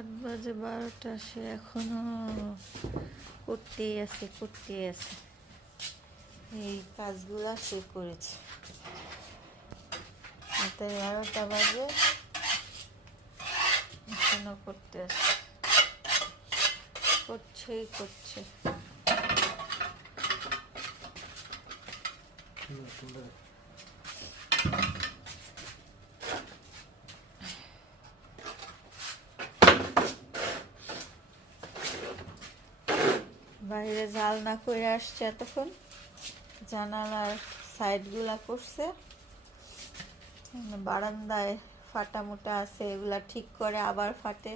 রাত বাজে 12টা, সে এখনো করতেই আছে। এই কাজগুলা সে করেছে, তাই 12টা বাজে এখনো করতে আছে, করছে। বাইরে জাল না করে আসছে এতক্ষণ, জানালার সাইডগুলা করছে, বারান্দায় ফাটা মোটা আছে, এগুলা ঠিক করে, আবার ফাটে,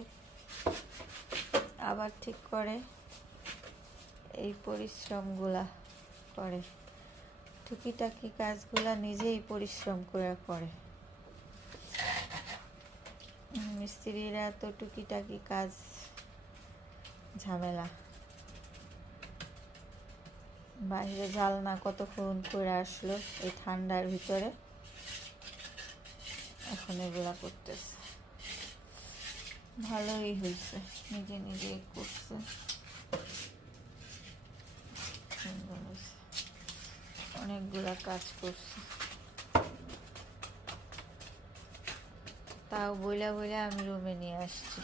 আবার ঠিক করে, এই পরিশ্রমগুলা করে। টুকিটাকি কাজগুলা নিজেই পরিশ্রম করে। মিস্ত্রিরা তো টুকিটাকি কাজ ঝামেলা। বাইরে জালনা কতক্ষণ করে আসলো এই ঠান্ডার ভিতরে, এখন এগুলা করতেছে। ভালোই হয়েছে, নিজে করছে, অনেকগুলা কাজ করছে। তাও বইলা আমি রুমে নিয়ে আসছি।